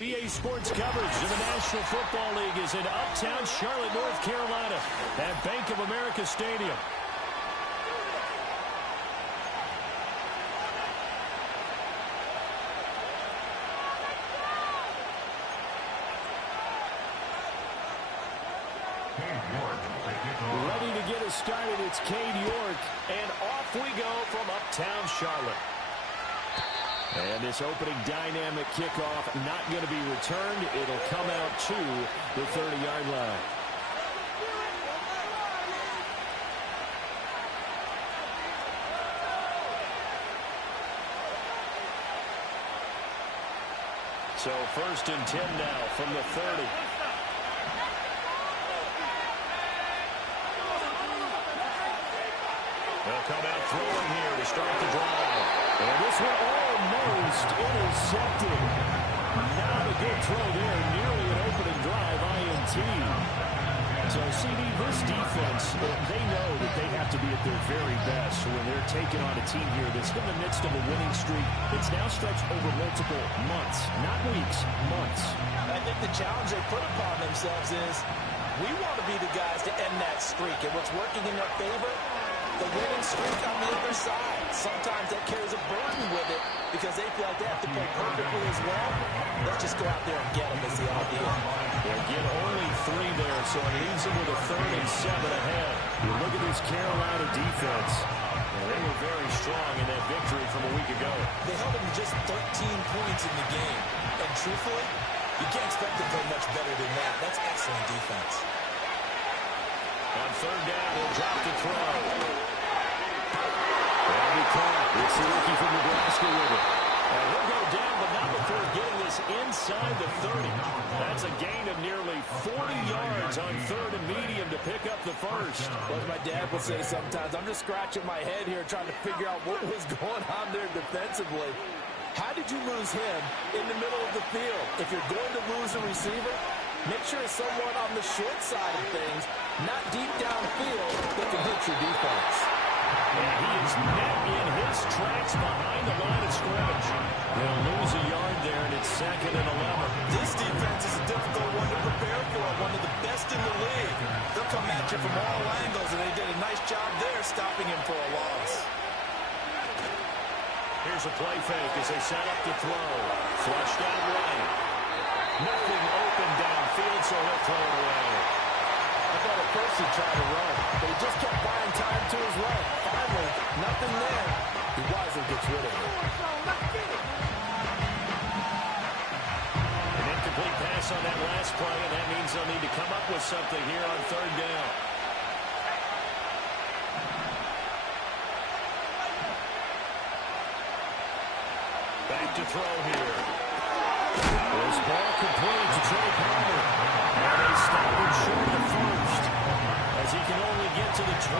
EA Sports coverage of the National Football League is in uptown Charlotte, North Carolina at Bank of America Stadium. Ready to get us started, it's Cade York, and off we go from uptown Charlotte. And this opening dynamic kickoff not going to be returned. It'll come out to the 30-yard line. So 1st and 10 now from the 30. They'll come out throwing here to start the drive. And this one almost intercepted. Not a good throw there. Nearly an opening drive, INT. So, CD, this defense, they know that they have to be at their very best when they're taking on a team here that's in the midst of a winning streak. It's now stretched over multiple months, not weeks, months. I think the challenge they put upon themselves is we want to be the guys to end that streak. And what's working in their favor? The winning streak on the other side. Sometimes that carries a burden with it because they feel like they have to play perfectly as well. Let's just go out there and get them is the idea. They'll get only 3 there, so it leaves them with a 3rd and 7 ahead. You look at this Carolina defense. And they were very strong in that victory from a week ago. They held them to just 13 points in the game. And truthfully, you can't expect to play much better than that. That's excellent defense. On 3rd down, he'll drop the throw. And he caught. It's the rookie from Nebraska with it. And he'll go down, but not before getting this inside the 30. That's a gain of nearly 40 yards on 3rd and medium to pick up the first. Well, as my dad would say sometimes, I'm just scratching my head here trying to figure out what was going on there defensively. How did you lose him in the middle of the field? If you're going to lose a receiver, make sure it's someone on the short side of things, not deep downfield, that can hit your defense. And he is met in his tracks behind the line of scrimmage. They'll lose a yard there, and it's 2nd and 11. This defense is a difficult one to prepare for, one of the best in the league. They'll come at you from all angles, and they did a nice job there stopping him for a loss. Here's a play fake as they set up the throw. Flushed out right. Nothing open downfield, so he'll throw it away. I thought at first he tried to run, but he just kept buying time to his right. Finally, nothing there. He wisely gets rid of it. An incomplete pass on that last play, and that means they'll need to come up with something here on 3rd down. Back to throw here. This ball complete to Trey Palmer. And they stop him short of the first as he can only get to the 20.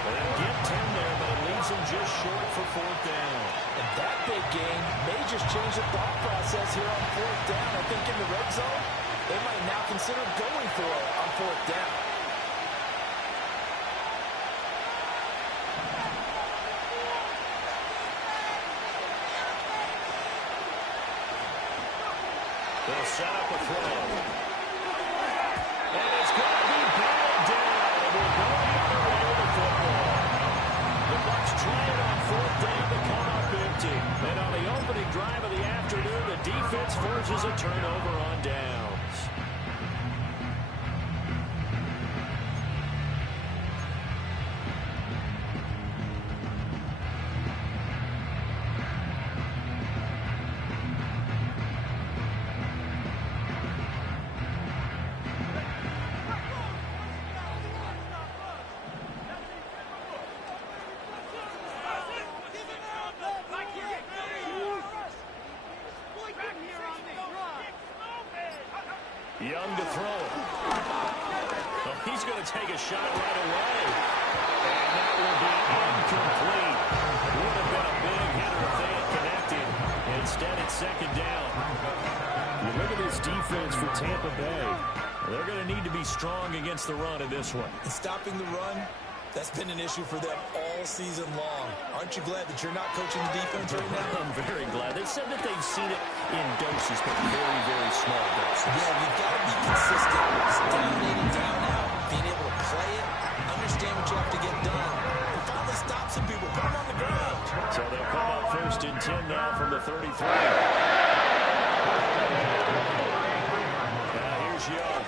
And they'll get 10 there, but it leaves him just short for 4th down. And that big game may just change the thought process here on 4th down. I think in the red zone, they might now consider going for it on 4th down. They'll set up a throw. And it's going to be batted down. And we're going the other way with the football. The Bucs try it on 4th down to come up empty. And on the opening drive of the afternoon, the defense forces a turnover on downs. Young to throw it. Oh, he's going to take a shot right away. And that will be incomplete. Would have been a big hitter if they had connected. Instead, it's 2nd down. You look at this defense for Tampa Bay. They're going to need to be strong against the run in this one. And stopping the run, that's been an issue for them all all season long. Aren't you glad that you're not coaching the defense right now? I'm very glad. They said that they've seen it in doses, but very, very small doses. Yeah, you've got to be consistent. Just dominating down out, being able to play it, understand what you have to get done, and finally stop some people, put them on the ground. So they'll come up 1st and 10 now from the 33. Now here's Young.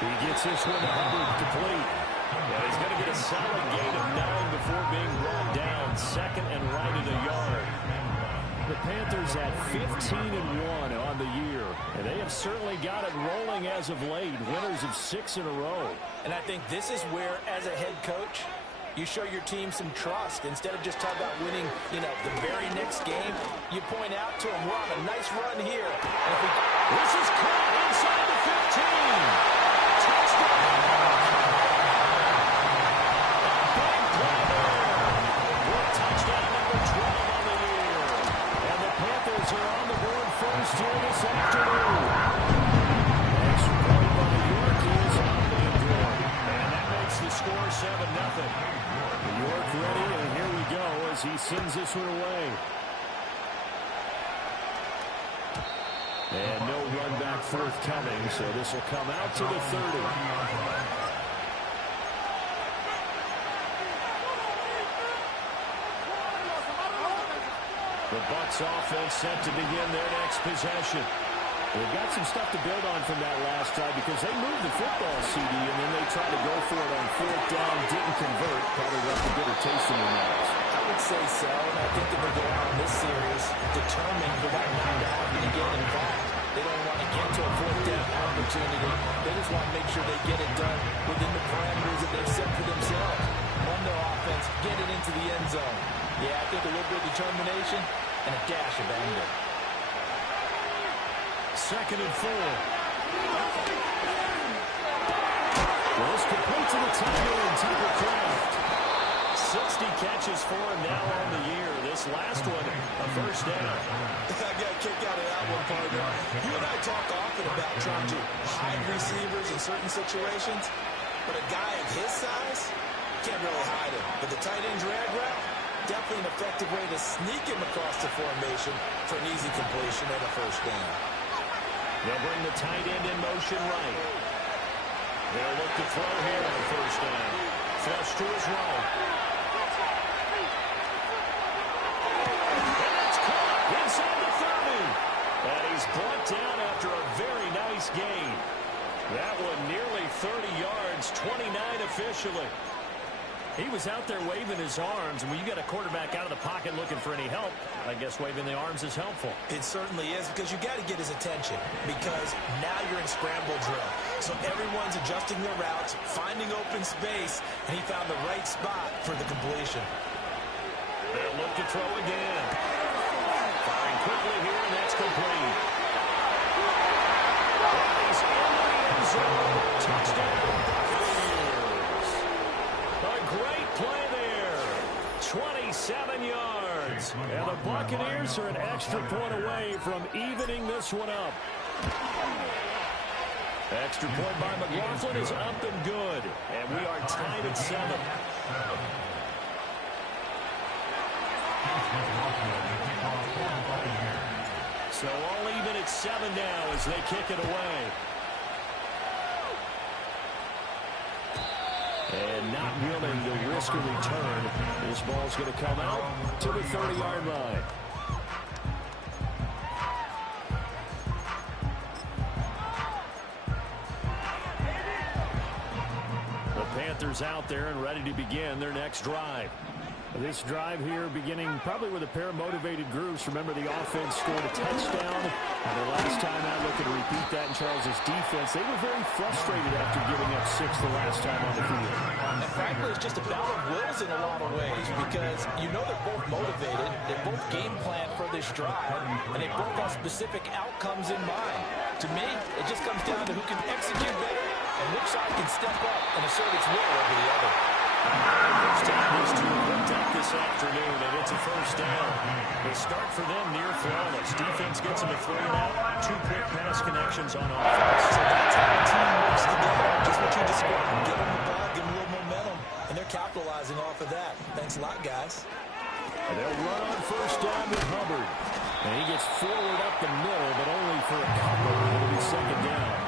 He gets this one to Hubbard complete. And he's going to get a solid gain of 9 before being brought down. 2nd and right at a yard. The Panthers at 15-1 on the year. And they have certainly got it rolling as of late. Winners of 6 in a row. And I think this is where, as a head coach, you show your team some trust. Instead of just talking about winning, the very next game, you point out to them, we're on a nice run here. And if this is caught inside the 15. Touchdown. Big play there. Touchdown number 12 on the year. And the Panthers are on the board first here this afternoon. Extra point by New York is up and good. And that makes the score 7-0. New York ready, and here we go as he sends this one away. And no run back forthcoming, so this will come out to the 30. The Bucs offense set to begin their next possession. They've got some stuff to build on from that last drive because they moved the football, CD, and then they tried to go for it on 4th down, didn't convert, probably left a bitter taste in their mouths. I would say so, and I think that they're going out in this series determined for that not to happen again. In fact, they don't want to get to a 4th down opportunity. They just want to make sure they get it done within the parameters that they've set for themselves. Run their offense, get it into the end zone. Yeah, I think a little bit of determination and a dash of anger. 2nd and 4. Well, it's complete to the tight end, Tucker Kraft. 60 catches for him now on the year. This last one, a 1st down. I got a kick out of that one, partner. You and I talk often about trying to hide receivers in certain situations, but a guy of his size can't really hide him. But the tight end drag route, definitely an effective way to sneak him across the formation for an easy completion and a 1st down. They'll bring the tight end in motion right. They'll look to throw here on 1st down. Flush to his right. And that's caught inside the 30. And he's brought down after a very nice gain. That one nearly 30 yards, 29 officially. He was out there waving his arms, and when you got a quarterback out of the pocket looking for any help, I guess waving the arms is helpful. It certainly is, because you got to get his attention, because now you're in scramble drill. So everyone's adjusting their routes, finding open space, and he found the right spot for the completion. They'll look to throw again. Firing quickly here, and that's complete. He's in the end zone. Touchdown. Great play there. 27 yards. And the Buccaneers are an extra point away from evening this one up. Extra point by McLaughlin is up and good. And we are tied at 7. So all even at 7 now as they kick it away. And not willing to risk a return. This ball's going to come out to the 30-yard line. The Panthers out there and ready to begin their next drive. This drive here beginning probably with a pair of motivated groups. Remember, the offense scored a touchdown. And the last time out, looking to repeat that in Charles's defense. They were very frustrated after giving up 6 the last time on the field. And frankly, it's just a battle of wills in a lot of ways, because you know they're both motivated. They both game plan for this drive, and they both have specific outcomes in mind. To me, it just comes down to who can execute better and which side can step up and assert its will over the other. First down is to looked at this afternoon, and it's a 1st down. They start for them near flawless. Defense gets them a 3 and out. 2 quick pass connections on offense. So that's how the team works together. Just what you described. Give them the ball, give them a little momentum, and they're capitalizing off of that. Thanks a lot, guys. And they'll run on first down with Hubbard. And he gets forward up the middle, but only for a couple. It'll be second down.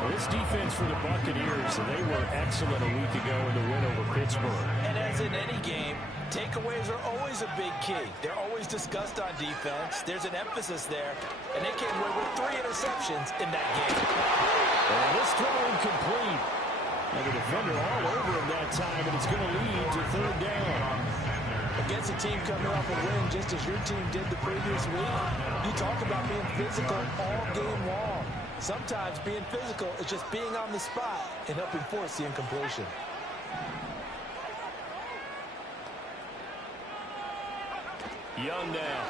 Well, this defense for the Buccaneers, they were excellent a week ago in the win over Pittsburgh. And as in any game, takeaways are always a big key. They're always discussed on defense. There's an emphasis there, and they came away with 3 interceptions in that game. And this throw incomplete. And the defender all over him that time, and it's going to lead to third down. Against a team coming off a win just as your team did the previous week, you talk about being physical all game long. Sometimes being physical is just being on the spot and helping force the incompletion. Young now.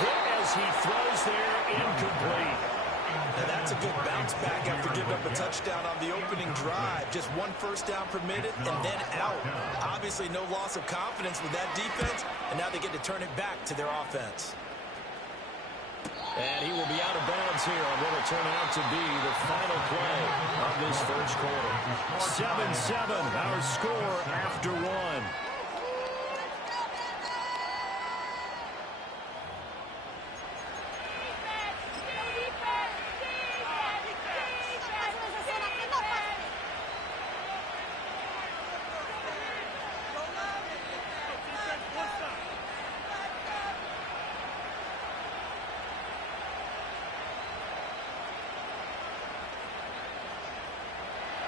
Hit as he throws there, incomplete. And that's a good bounce back after giving up a touchdown on the opening drive. Just 1 first down permitted and then out. Obviously no loss of confidence with that defense, and now they get to turn it back to their offense. And he will be out of bounds here on what will turn out to be the final play of this first quarter. 7-7, our score after 1.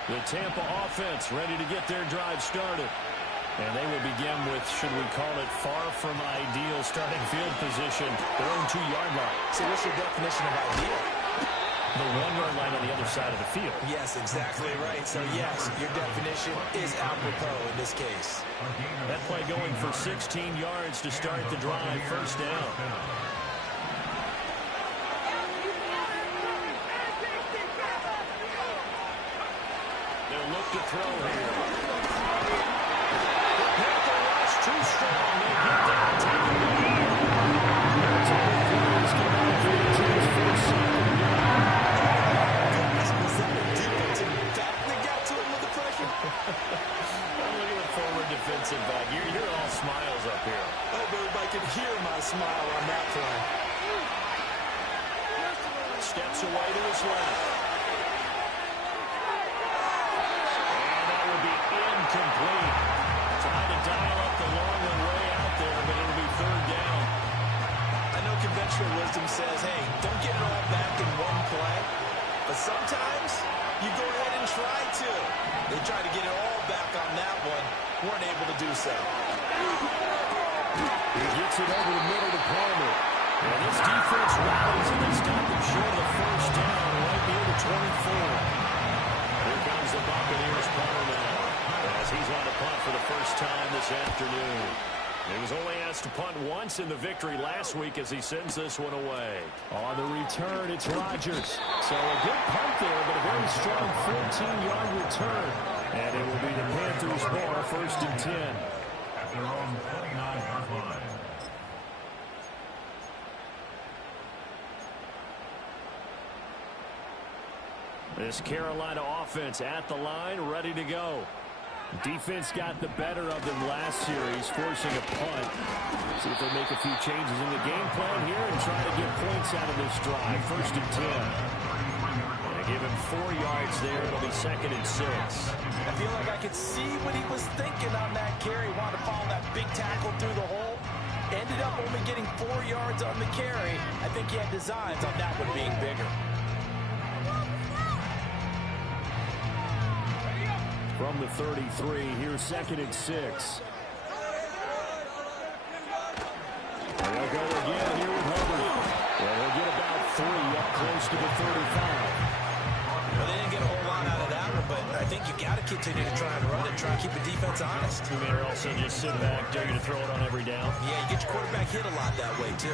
The Tampa offense ready to get their drive started. And they will begin with, should we call it, far from ideal starting field position, their own 2-yard line. So what's your definition of ideal? The 1-yard line on the other side of the field. Yes, exactly right. So yes, your definition is apropos in this case. That play going for 16 yards to start the drive, first down. Look to throw here. The Panther rush too strong. They get down to the lead. Plays come out for the team's first second down. Was that a defensive back that got to him with the pressure? I'm looking at forward defensive back. You're all smiles up here. I hope everybody can hear my smile on that play. Steps away to his left. Incomplete. Trying to dial up the long one way out there, but it'll be third down. I know conventional wisdom says, hey, don't get it all back in one play. But sometimes you go ahead and try to. They tried to get it all back on that one. Weren't able to do so. He gets it over the middle to Palmer. And this defense rallies, and they stop him short of the first down right near the 24. Here comes the Buccaneers punter now, as he's on to punt for the first time this afternoon. He was only asked to punt once in the victory last week as he sends this one away. On the return, it's Rodgers. So a good punt there, but a very strong 14-yard return. And it will be the Panthers' ball, first and 10. At their own 29-yard line. This Carolina offense at the line, ready to go. Defense got the better of them last series, forcing a punt. See if they make a few changes in the game plan here and try to get points out of this drive. First and 10. And give him 4 yards there. It'll be second and 6. I feel like I could see what he was thinking on that carry. Wanted to follow that big tackle through the hole. Ended up only getting 4 yards on the carry. I think he had designs on that one being bigger. From the 33, here's second and 6. And they'll go again here with Hubbard. Well, they'll get about 3 up close to the 35. Well, they didn't get a whole lot out of that one, but I think you got to continue to try and run it, try and keep the defense honest. You may also just sit back, dare you to throw it on every down. Yeah, you get your quarterback hit a lot that way, too.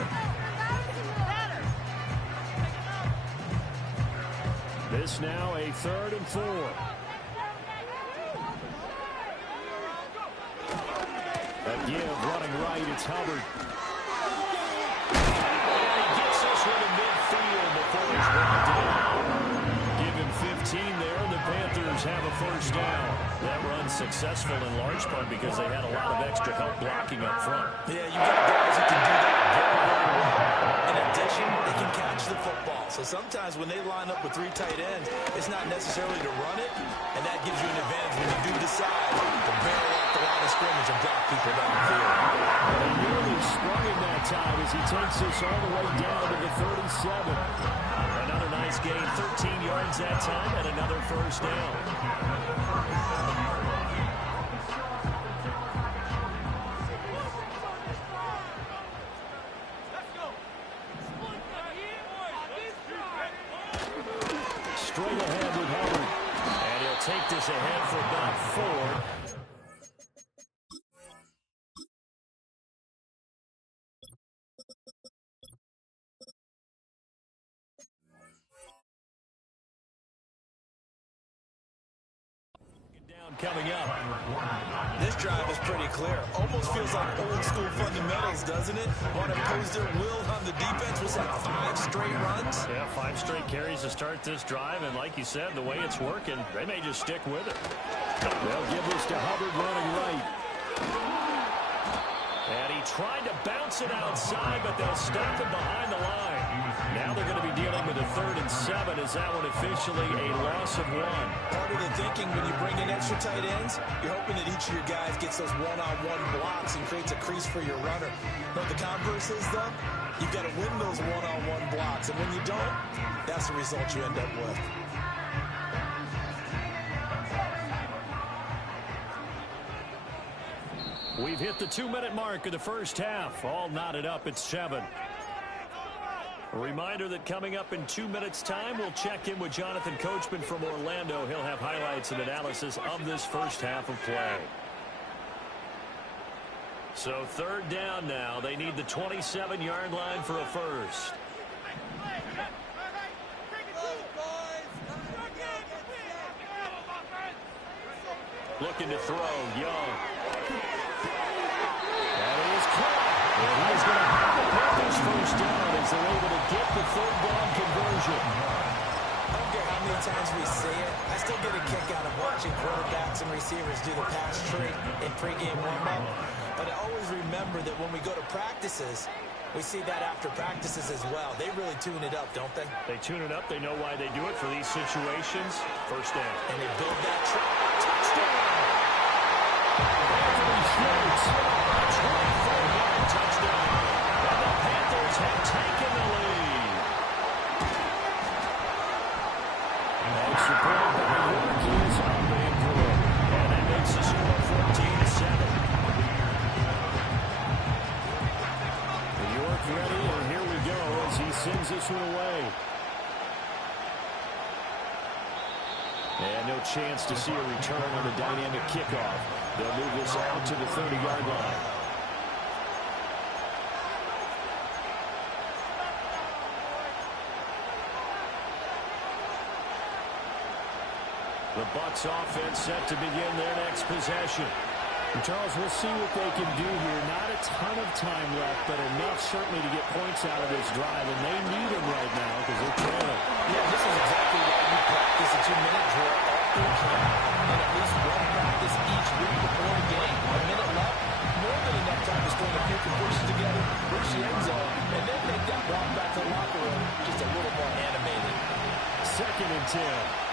This now a 3rd and 4. A give, running right, it's Hubbard. And he gets this one to midfield before he's brought down. Give him 15 there, and the Panthers Panthers have a first down. That run successful in large part because they had a lot of extra help blocking up front. Yeah, you've got guys who can do that very, very well. In addition, they can catch the football. So sometimes when they line up with 3 tight ends, it's not necessarily to run it, and that gives you an advantage when you do decide to barrel up the line of scrimmage and block people downfield. He nearly sprung in that time as he takes this all the way down to the 37. Another nice gain, 13 yards that time, and another first down. Straight ahead with Hubbard. And he'll take this ahead for about 4. Coming up. This drive is pretty clear. Almost feels like old school fundamentals, doesn't it? Want to impose their will on the defense. Was that 5 straight runs? Yeah, 5 straight carries to start this drive, and like you said, the way it's working, they may just stick with it. They'll give this to Hubbard running right. And he tried to bounce it outside, but they'll stop him behind the line. Now they're going to be dealing with a 3rd and 7. Is that one officially a loss of 1? Part of the thinking when you bring in extra tight ends, you're hoping that each of your guys gets those one-on-one blocks and creates a crease for your runner. But the converse is, though, you've got to win those one-on-one blocks. And when you don't, that's the result you end up with. We've hit the 2-minute mark of the first half. All knotted up at 7. A reminder that coming up in 2 minutes' time, we'll check in with Jonathan Coachman from Orlando. He'll have highlights and analysis of this first half of play. So 3rd down now. They need the 27-yard line for a first. Looking to throw, Young. That is caught. And he is going to have the Panthers first down as they're able to get the 3rd down conversion. I don't care how many times we see it. I still get a kick out of watching quarterbacks and receivers do the pass tree in pregame warm-up. But I always remember that when we go to practices, we see that after practices as well. They really tune it up, don't they? They tune it up. They know why they do it for these situations. First down. And they build that touchdown. Anthony Schultz, a 24-yard touchdown. And the Panthers have taken the lead. Extra point by York is up and good. And that makes the score 14-7. York ready, and here we go as he sends this one away. And no chance to see a return on a dynamic kickoff. They'll move this out to the 30-yard line. The Bucs offense set to begin their next possession. And Charles, we'll see what they can do here. Not a ton of time left, but enough certainly to get points out of this drive, and they need them right now because they're trailing. Yeah, this is exactly why you practice a 2-minute drill all through camp, and at least one practice each week before a game. A minute left, more than enough time to string a few completions together, reach the end zone, and then make that walk back to the locker room just a little more animated. 2nd and 10.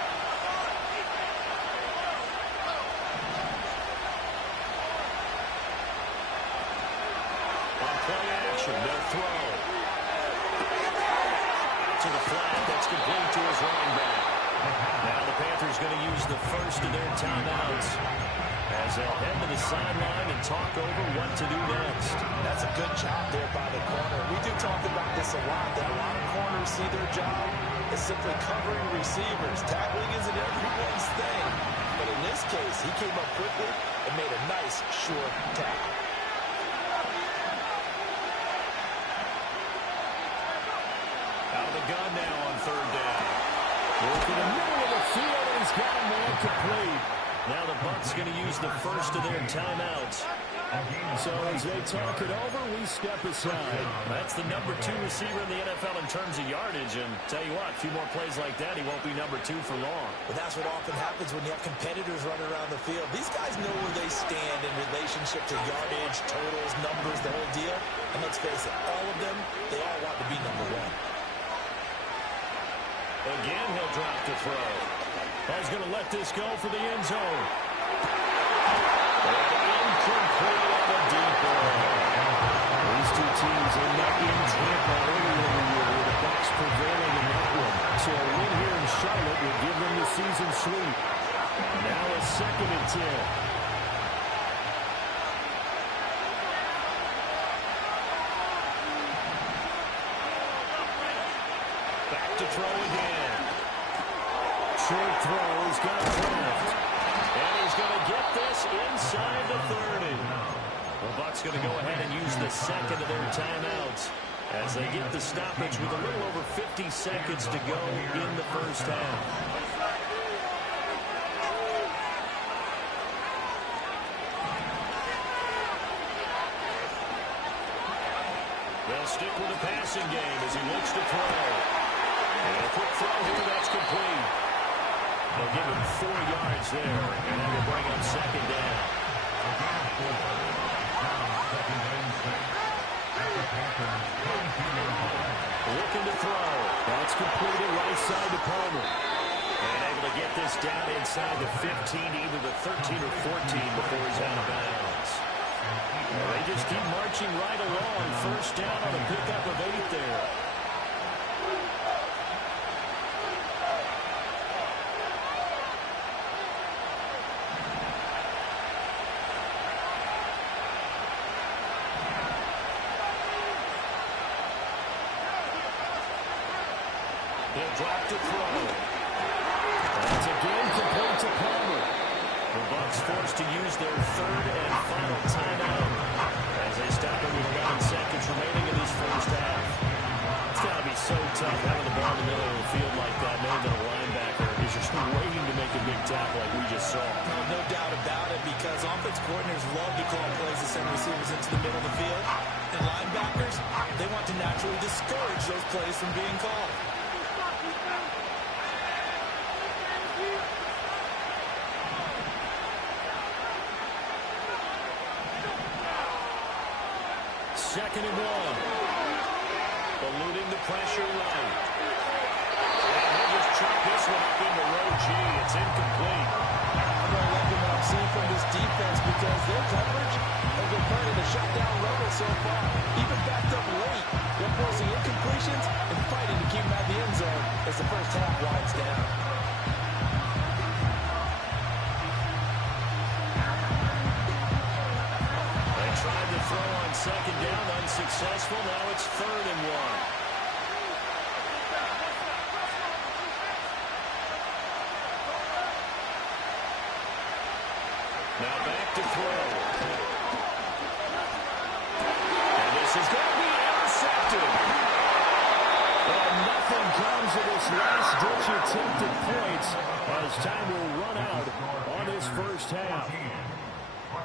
They'll throw to the flat. That's complete to his running back. Now the Panthers going to use the first of their timeouts as they'll head to the sideline and talk over what to do next. That's a good job there by the corner. We do talk about this a lot, that a lot of corners see their job as simply covering receivers. Tackling isn't everyone's thing. But in this case, he came up quickly and made a nice, short tackle. Gun now on 3rd down. Working in the middle of the field, and he's got a man complete. Now the Bucs going to use the first of their timeouts So as they talk it over, we step aside. That's the number 2 receiver in the NFL in terms of yardage. And tell you what, a few more plays like that, he won't be number 2 for long. But that's what often happens when you have competitors running around the field. These guys know where they stand in relationship to yardage, totals, numbers, the whole deal. And let's face it, all of them, they all want to be number 1. Again, he'll drop to throw. He's going to let this go for the end zone. Incomplete on the deep ball. These two teams are met in Tampa earlier in the year with the Bucs prevailing in that one. So a win here in Charlotte will give them the season sweep. Now a 2nd and 10. Back to throw again. Short throw. He's got left. And he's going to get this inside the 30. The Bucs going to go ahead and use the 2nd of their timeouts as they get the stoppage with a little over 50 seconds to go in the first half. They'll stick with the passing game as he looks to throw. And a quick throw here, that's complete. They'll give him 4 yards there, and that will bring up 2nd down. Looking to throw. That's completed right side to Palmer. And able to get this down inside the 15, either the 13 or 14 before he's out of bounds. Well, they just keep marching right along. First down on a pickup of 8 there. He'll drop to throw. That's again complete to Palmer. The Bucs forced to use their 3rd and final timeout as they stop it with 11 seconds remaining in this first half. It's got to be so tough having the ball in the middle of the field like that, knowing that a linebacker is just waiting to make a big tackle like we just saw. No doubt about it, because offense coordinators love to call plays to send receivers into the middle of the field. And linebackers, they want to naturally discourage those plays from being called. Second and 1. Eluding the pressure right. And he'll just chuck this one up into row G. It's incomplete. I'm going to like what I'm seeing from this defense because their coverage has been playing the shutdown level so far. Even backed up late. They're forcing incompletions and fighting to keep them at the end zone as the first half winds down. Tried to throw on 2nd down, unsuccessful. Now it's 3rd and 1. Now back to throw. And this is going to be intercepted. And nothing comes of this last-ditch attempt at points as time will run out on this first half.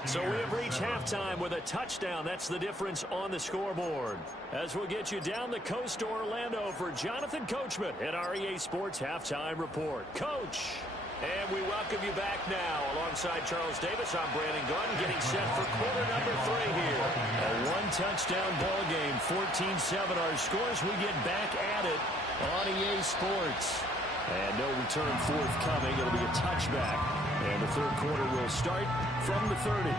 So we have reached halftime with a touchdown. That's the difference on the scoreboard. As we'll get you down the coast to Orlando for Jonathan Coachman at our EA Sports Halftime Report. Coach! And we welcome you back now. Alongside Charles Davis, I'm Brandon Gunn, getting set for quarter number 3 here. A one-touchdown ball game, 14-7 our scores. We get back at it on EA Sports. And no return forthcoming. It'll be a touchback. And the 3rd quarter will start from the 30.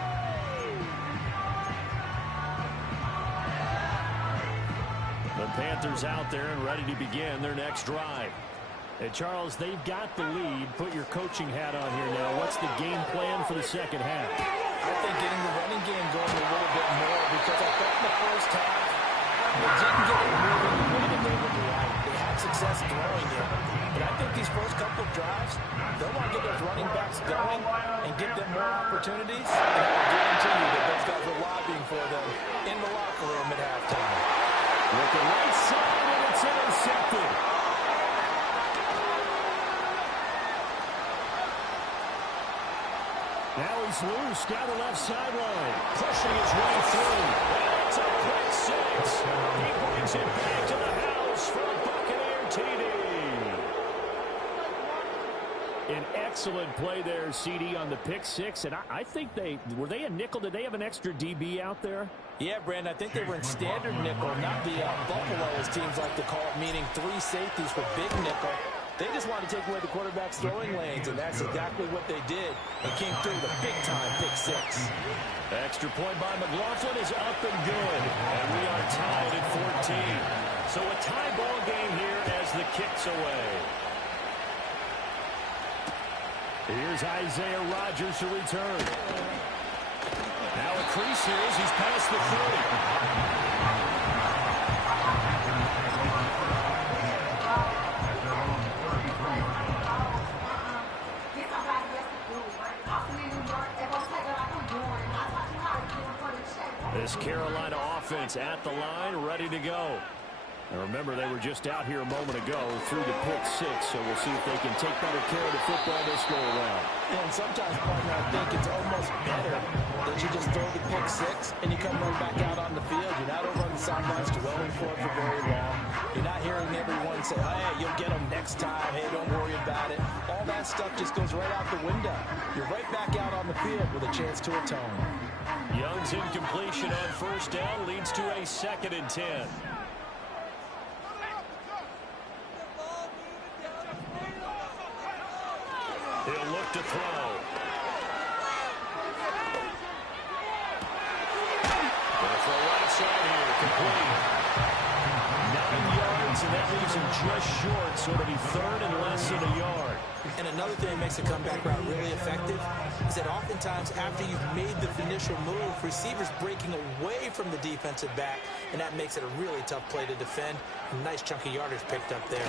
The Panthers out there and ready to begin their next drive. And Charles, they've got the lead. Put your coaching hat on here now. What's the game plan for the second half? I think getting the running game going a little bit more, because I thought in the first half they didn't get it moving the way that they would like. They had success throwing it. But I think these first couple of drives, they'll want to get those running backs going and give them more opportunities. And I guarantee you that those guys are lobbying for them in the locker room at halftime. Looking right side, and it's intercepted. Now he's loose down the left sideline, pushing his way through. It's a quick six. He brings it back to the house for a Buccaneer TD. An excellent play there, CD, on the pick six. And I think were they a nickel? Did they have an extra DB out there? Yeah, Brandon, I think they were in standard nickel, not the Buffalo, as teams like to call it, meaning 3 safeties for big nickel. They just wanted to take away the quarterback's throwing lanes, and that's exactly what they did. It came through the big-time pick six. Extra point by McLaughlin is up and good. And we are tied at 14. So a tie ball game here as the kick's away. Here's Isaiah Rodgers to return. Now a crease here as he's past the 30. This Carolina offense at the line, ready to go. And remember, they were just out here a moment ago through the pick six, so we'll see if they can take better care of the football this go around. And sometimes, partner, I think it's almost better that you just throw the pick six and you come right back out on the field. You're not over on the sidelines dwelling for it for very long. You're not hearing everyone say, oh, hey, you'll get them next time. Hey, don't worry about it. All that stuff just goes right out the window. You're right back out on the field with a chance to atone. Young's incompletion on first down leads to a 2nd and 10. He'll look to throw. Gonna throw right side here, complete. 9 yards, and that leaves him just short, so it'll be 3rd and less than a yard. And another thing that makes a comeback route really effective is that oftentimes after you've made the initial move, receivers breaking away from the defensive back, and that makes it a really tough play to defend. A nice chunk of yardage picked up there.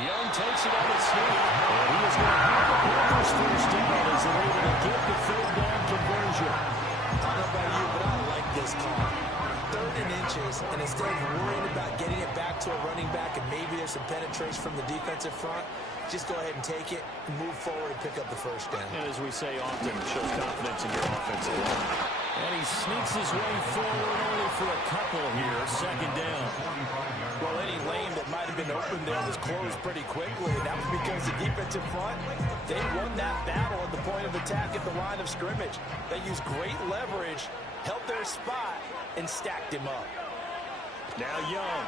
Young takes it on the sneak, and he is going to have the Panthers first down as they're able to get the 3rd down conversion. I don't know about you, but I like this call. 3rd and inches, and instead of worrying about getting it back to a running back and maybe there's some penetration from the defensive front, just go ahead and take it, move forward, and pick up the first down. And as we say often, it shows confidence in your offensive line. And he sneaks his way forward only for a couple here. 2nd down. Well, any lane that might have been open there was closed pretty quickly, and that was because the defensive front, they won that battle at the point of attack at the line of scrimmage. They used great leverage, held their spot, and stacked him up. Now Young.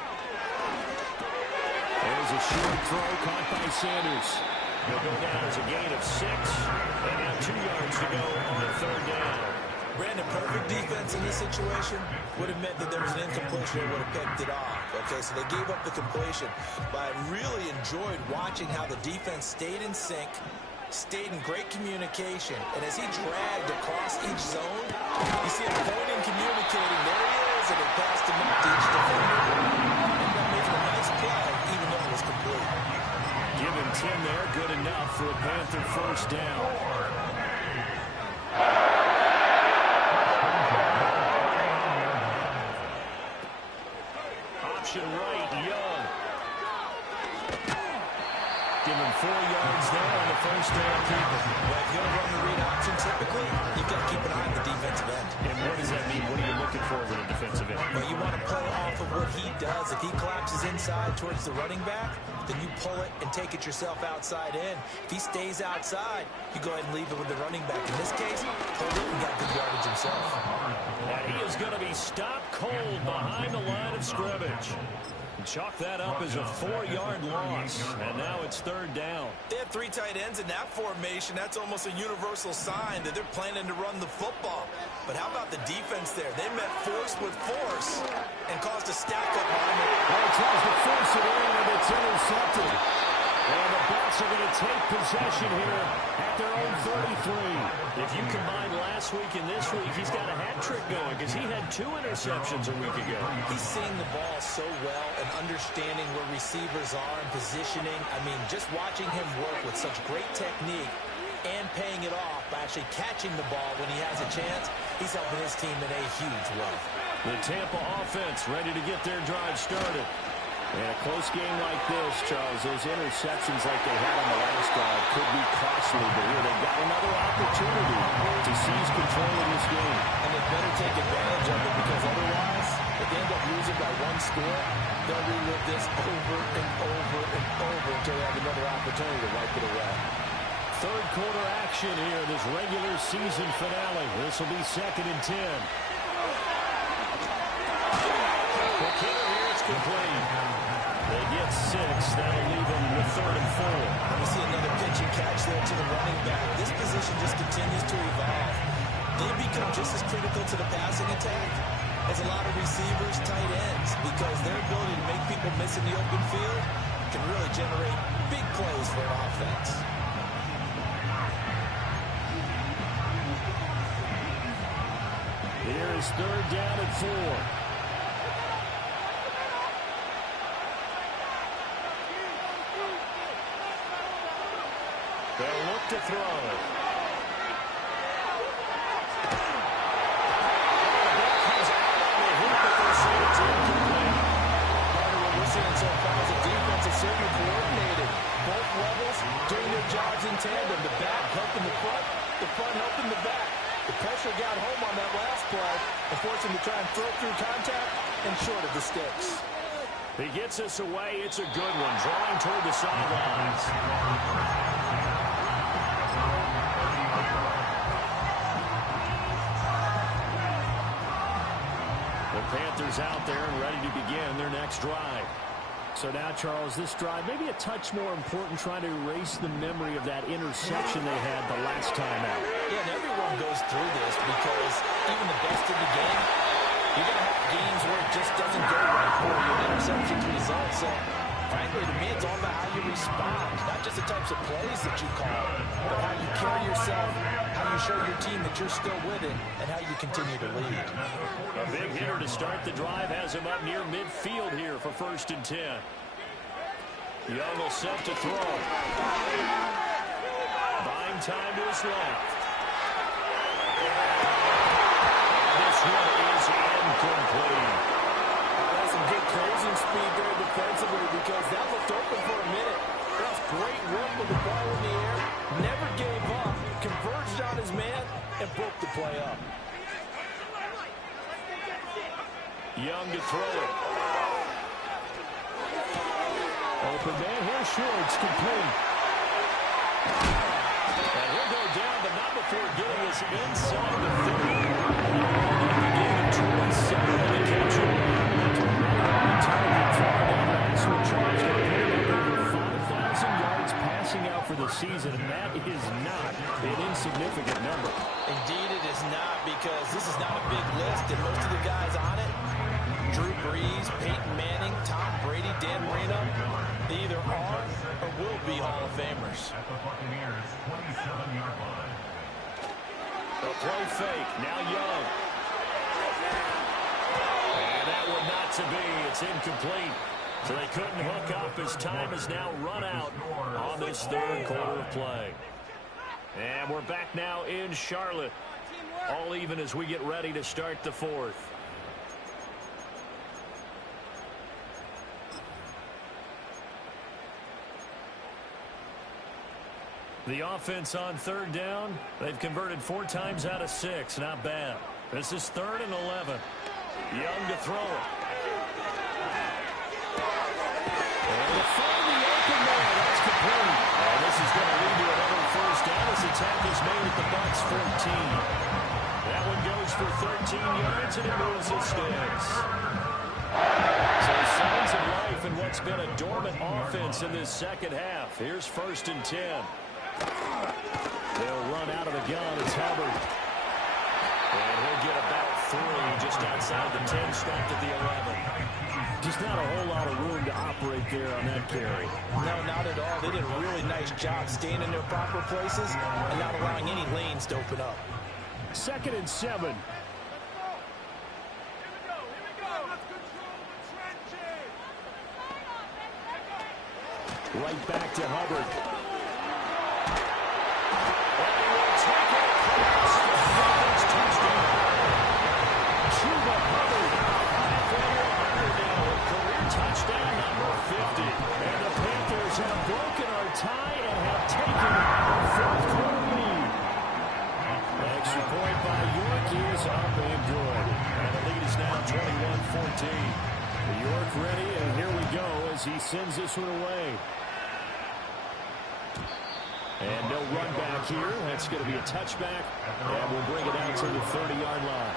There's a short throw caught by Sanders. He'll go down as a gain of 6. And now 2 yards to go on the 3rd down. Brandon, perfect defense in this situation would have meant that there was an incompletion and would have picked it off. Okay, so they gave up the completion. But I really enjoyed watching how the defense stayed in sync, stayed in great communication. And as he dragged across each zone, you see him pointing, communicating. There he is, and it passed him up to each defender. And that made a nice play, even though it was complete. Give him 10 there, good enough for a Panther first down. Option right, Young. Give him 4 yards there on the first down keeper. Well, if you're going to run the read option, typically, you've got to keep an eye on the defensive end. And what does that mean? What are you looking for with a defensive end? Well, you want to play off of what he does. If he collapses inside towards the running back, then you pull it and take it yourself outside in. If he stays outside, you go ahead and leave it with the running back. In this case, pulled it and got good yardage himself. And he is going to be stopped cold behind the line of scrimmage. Chalk that up as a 4-yard loss, and now it's 3rd down. They have 3 tight ends in that formation. That's almost a universal sign that they're planning to run the football. But how about the defense there? They met force with force and caused a stack-up moment. Well, tries to force it in, and it's intercepted. And the Bucs are going to take possession here at their own 33. If you combine last week and this week, he's got a hat trick going because he had 2 interceptions a week ago. He's seeing the ball so well and understanding where receivers are and positioning. I mean, just watching him work with such great technique and paying it off by actually catching the ball when he has a chance, he's helping his team in a huge way. The Tampa offense ready to get their drive started. In a close game like this, Charles, those interceptions like they had on the last drive could be costly, but here they've got another opportunity to seize control of this game. And they better take advantage of it, because otherwise, if they end up losing by one score, they'll relive this over and over and over until they have another opportunity to wipe it away. Third quarter action here, this regular season finale. This will be 2nd and 10. The kicker here, it's complete. They get 6. That'll leave them with 3rd and 4. We see another pitch and catch there to the running back. This position just continues to evolve. They become just as critical to the passing attack as a lot of receivers, tight ends, because their ability to make people miss in the open field can really generate big plays for an offense. Here is 3rd down and 4. They'll look to throw. Comes out on the hoop, but they'll say it's incomplete. Part of what we're seeing so far is the defense is certainly coordinated. Both levels doing their jobs in tandem. The back helping the front helping the back. The pressure got home on that last play and forced him to try and throw through contact and short of the sticks. He gets us away. It's a good one. Drawing toward the sidelines. The Panthers out there and ready to begin their next drive. So now, Charles, this drive maybe a touch more important, trying to erase the memory of that interception they had the last time out. Yeah, and everyone goes through this, because even the best in the game, you're going to have games where it just doesn't go right for you. Interceptions result. So, frankly, to me, it's all about how you respond, not just the types of plays that you call, but how you carry yourself, how you show your team that you're still with it, and how you continue to lead. A big hitter to start the drive has him up near midfield here for 1st and 10. Young will set to throw. Buying time to his left. This one is incomplete. That's some good closing speed there defensively, because that looked open for a minute. That was great work with the ball in the air. Never gave up. Converged on his man and broke the play up. Young to throw it. Open man here, Schwartz, complete. And he'll go down, but not before getting us inside the 30. The game of 27 on the catch. Charles over 5,000 yards passing out for the season, and that is not an insignificant number. Indeed it is not, because this is not a big list, and most of the guys on it, Drew Brees, Peyton Manning, Tom Brady, Dan Marino, they either are or will be Hall of Famers. At the Buccaneers' 27-yard line. A play fake, now Young. And that one not to be, it's incomplete. So they couldn't hook up as time is now run out on this 3rd quarter of play. And we're back now in Charlotte. All even as we get ready to start the 4th. The offense on 3rd down, they've converted 4 times out of 6. Not bad. This is 3rd and 11. Young to throw it. And to find the open man, that's complete. And this is going to lead to another 1st down. This attack is made at the Bucs 14. That one goes for 13 yards, and it moves the sticks. So signs of life in what's been a dormant offense in this 2nd half. Here's 1st and 10. They'll run out of the gun. It's Hubbard. And he'll get about 3 just outside the 10, stopped at the 11. Just not a whole lot of room to operate there on that carry. No, not at all. They did a really nice job staying in their proper places and not allowing any lanes to open up. 2nd and 7. Right back to Hubbard. Touchdown number York ready, and here we go as he sends this one away. And no run back here. That's going to be a touchback, and we'll bring it out to the 30-yard line.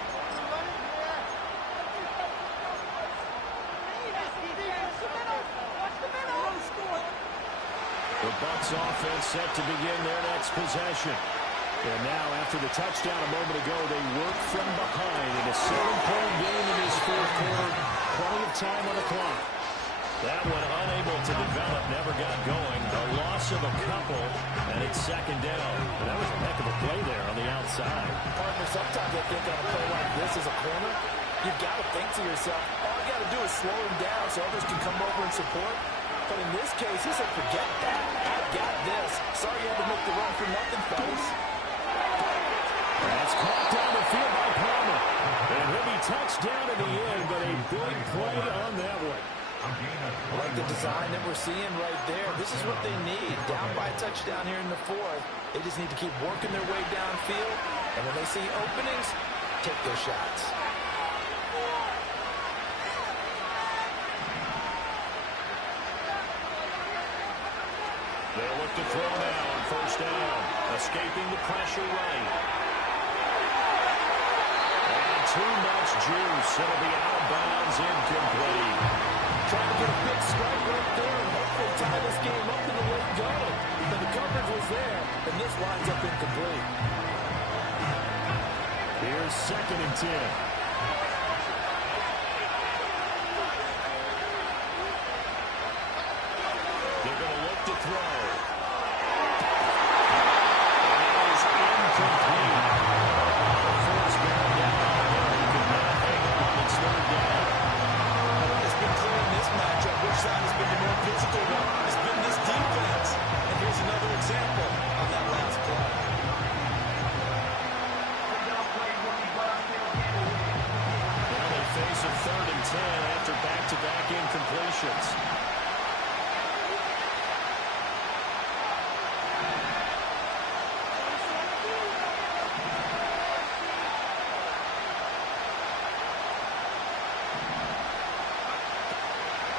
The Bucs offense set to begin their next possession. And now, after the touchdown a moment ago, they work from behind in a 7-point game in this fourth quarter. Plenty of time on the clock. That one unable to develop, never got going. A loss of a couple, and it's second down. And that was a heck of a play there on the outside. Partner, sometimes I think on a play like this as a corner, you've got to think to yourself, all you got to do is slow him down so others can come over and support. But in this case, he said, forget that. I've got this. Sorry you had to make the run for nothing, fellas. That's caught down the field by Palmer. And he'll be touched down in the end, but a big play on that one. I like the design that we're seeing right there. This is what they need. Down by a touchdown here in the fourth. They just need to keep working their way downfield. And when they see openings, take those shots. They'll look to throw now on first down. Escaping the pressure right. And too much juice. It'll be out of bounds, incomplete. Trying to get a big strike right there and hopefully tie this game up in the late going. But the coverage was there, and this winds up incomplete. Here's 2nd and 10. They're going to look to throw. And it is incomplete. Force bearing down on there. He could not hang on. It's 3rd down. It's been clear in this matchup which side has been the more physical one. It's been this defense. And here's another example on that last play. Now they face a 3rd and 10 after back-to-back incompletions.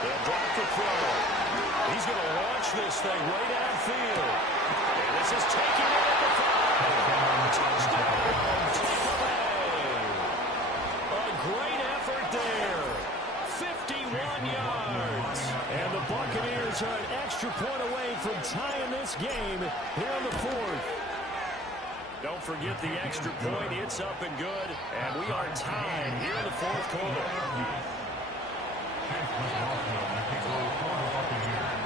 They'll drop the throw. He's going to launch this thing right downfield. And this is taken in at the 5. Touchdown, Tampa Bay. A great effort there. 51 yards. And the Buccaneers are an extra point away from tying this game here in the 4th. Don't forget the extra point. It's up and good. And we are tied here in the 4th quarter.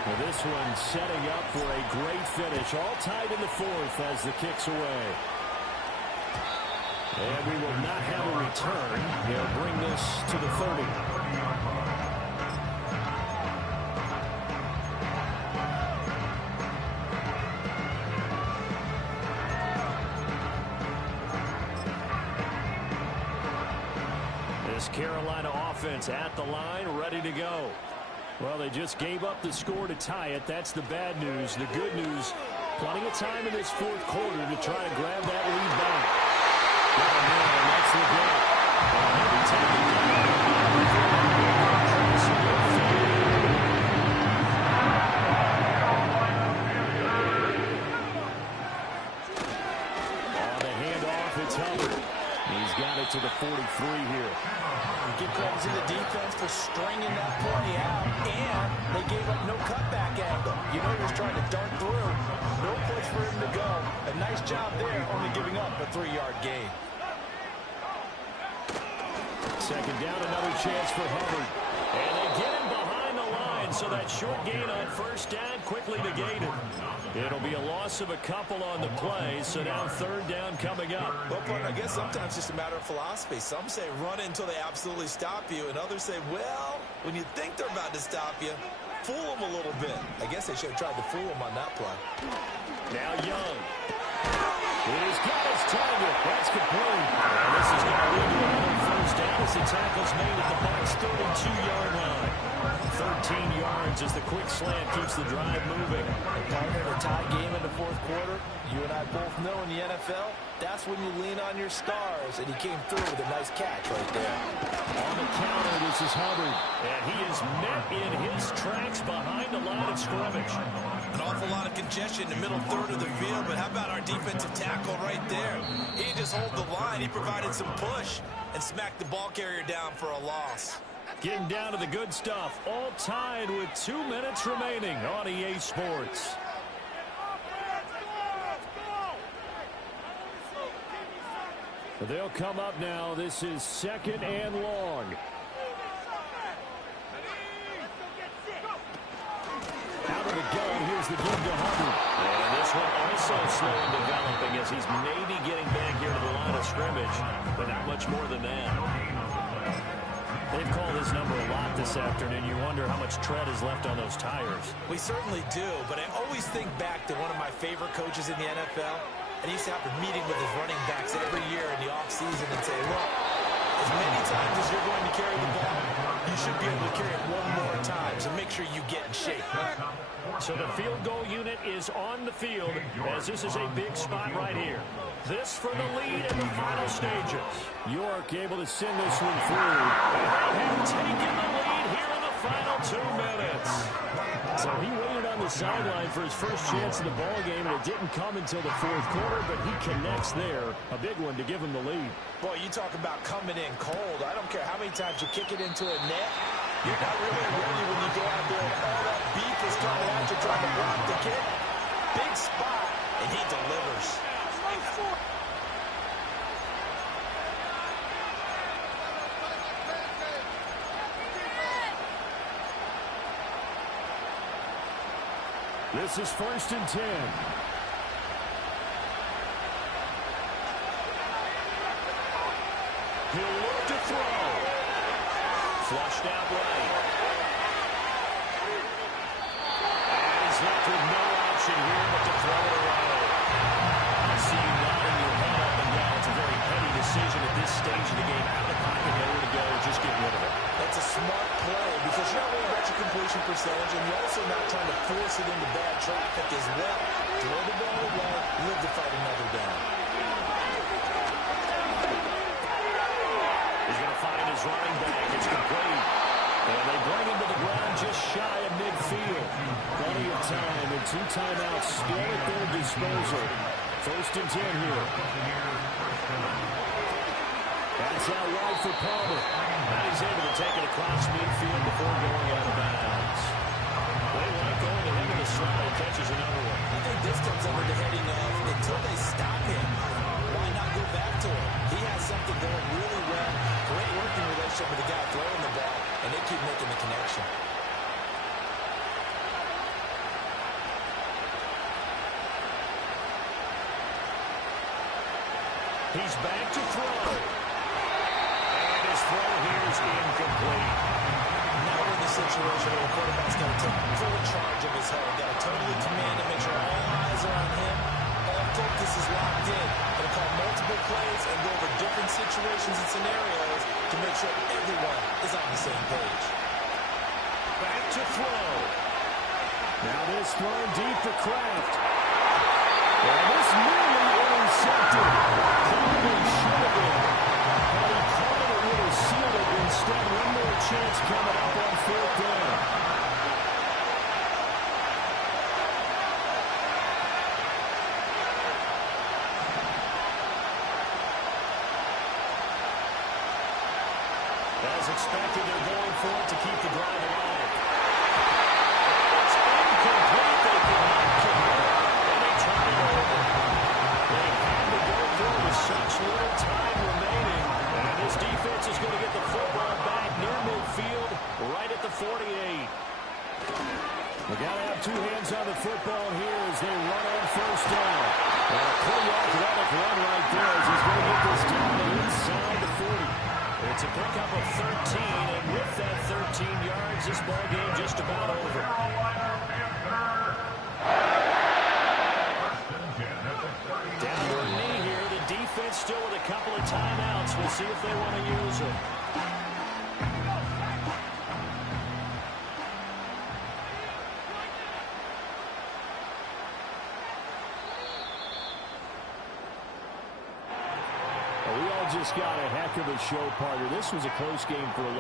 Well, this one setting up for a great finish. All tied in the 4th as the kick's away. And we will not have a return. They'll bring this to the 30. This Carolina offense at the line, ready to go. Well, they just gave up the score to tie it. That's the bad news. The good news, plenty of time in this 4th quarter to try to grab that lead back. Oh, man, that's the goal. And he'll be taken down. On the handoff, it's Hubbard. He's got it to the 43 here. Give credit to the defense for stringing that play out, and they gave up no cutback angle. You know he was trying to dart through. No place for him to go. A nice job there, only giving up a 3-yard gain. Second down, another chance for Hubbard. And they get him behind the line, so that short gain on first down quickly negated. It'll be a loss of a couple on the play, so now 3rd down coming up. Well, partner, I guess sometimes it's just a matter of philosophy. Some say run until they absolutely stop you, and others say, well, when you think they're about to stop you, fool them a little bit. I guess they should have tried to fool them on that play. Now Young. He's got his target. That's complete. And this is going to lead to another first down as the tackle's made at the Bucs' 32-yard line. 13 yards as the quick slant keeps the drive moving. And partner, in a tie game in the fourth quarter, you and I both know in the NFL, that's when you lean on your stars, and he came through with a nice catch right there. On the counter, this is Hubbard, and he is met in his tracks behind the line of scrimmage. An awful lot of congestion in the middle third of the field, but how about our defensive tackle right there? He didn't just hold the line, he provided some push and smacked the ball carrier down for a loss. Getting down to the good stuff, all tied with 2 minutes remaining on EA Sports. They'll come up now. This is 2nd and long. Out of the gun, here's the give to Hubbard. And this one also slow in developing as he's maybe getting back here to the line of scrimmage, but not much more than that. They've called his number a lot this afternoon. You wonder how much tread is left on those tires. We certainly do, but I always think back to one of my favorite coaches in the NFL, and he used to have a meeting with his running backs every year in the offseason and say, look, as many times as you're going to carry the ball, you should be able to carry it one more time, so make sure you get in shape. So the field goal unit is on the field as this is a big spot right here. This for the lead in the final stages. York able to send this one through. And they have taken the lead here in the final 2 minutes. So he waited on the sideline for his first chance in the ball game, and it didn't come until the fourth quarter, but he connects there. A big one to give him the lead. Boy, you talk about coming in cold. I don't care how many times you kick it into a net. You're not really ready when you go out there and all that beef is coming at you trying to block the kick. Big spot, and he delivers. This is 1st and 10. He'll look to throw. Flushed out right. And he's left with no option here but to throw it away. I see you nodding your head up and down. It's a very heady decision at this stage of the game. Out of the pocket, nowhere to go. Just get rid of it. That's a smart play because you're not worried about your completion percentage, and you're also not trying to force it into bad traffic as well. Throw the ball away, live to fight another down. He's going to find his running back. It's complete. And they bring him to the ground just shy of midfield. Plenty of time and 2 timeouts still at their disposal. 1st and 10 here. That's out wide for Palmer. And he's able to take it across midfield before going out of bounds. They like going to him in the slot. He catches another one. I think this comes under the heading of until they stop him, why not go back to him? He has something going really well. Great working relationship with the guy throwing the ball, and they keep making the connection. He's back to throw. And his throw here is incomplete. Now we're in the situation where the quarterback's got to take full charge of his head. Got to totally command and make sure all eyes are on him. All focus is locked in. Going to call multiple plays and go over different situations and scenarios to make sure everyone is on the same page. Back to throw. Now this thrown deep for Kraft. And this nearly intercepted. Probably should have been. But he caught it, would have sealed it. Instead, one more chance coming up on 4th down. As expected, they're going for it to keep the drive alive. It's incomplete. They cannot convert. And they turn it over. They had to go through with such little time remaining. And this defense is going to get the football back near midfield, right at the 48. We got to have 2 hands on the football here as they run on 1st down. And a pretty athletic run right there as he's going to get this down inside the 40. It's a pickup of 13, and with that 13 yards, this ball game just about over. Down to a knee here. The defense still with a couple of timeouts. We'll see if they want to use them. just got a heck of a show, partner. This was a close game for a long